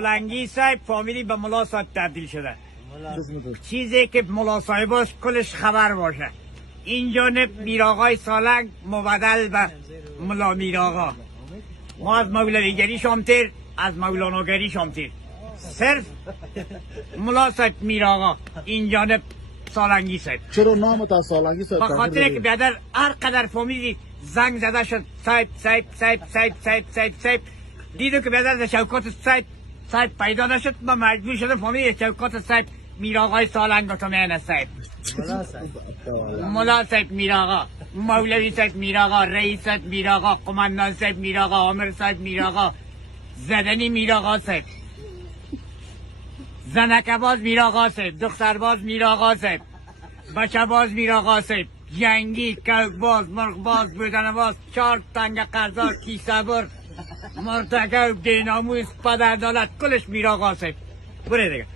لنگی صاحب فامیلی به ملا صاحب تبدیل شده. قسمت چیزی که ملا صاحب باش کلش خبر باشه. این جانب میراغای سالنگ مبدل به ملا میراغا. ما از مولویگری شامتیر، از مولاناگری شامتیر. صرف ملا صاحب میراغا، این جانب سالنگی صاحب. چرا نام تا سالنگی صاحب به خاطر که بیادر هر قدر فامیلی زنگ زده شد صاحب دیدو که بیادر در شوکات صاحب پیدا نشد، ما مجبور شده فامیلی شوکات صاحب میراغای سالنگ تو مینه صاحب. ملا صاحب میراغا، مولوی صاحب میراغا، رئیس صاحب میراغا، قماندان صاحب میراغا، عامر صاحب میراغا، زدنی میراغا صاحب، زنکه باز میراغا صاحب، دختر باز میراغا صاحب، بچه باز میراغا صاحب، جنگی، کوک باز، مرغ باز، بودن باز، 4 تنگ قرضار، کیسه بر، مرتکب، دیناموس، پدر دولت، کلش میراغا صاحب. بره دیگه.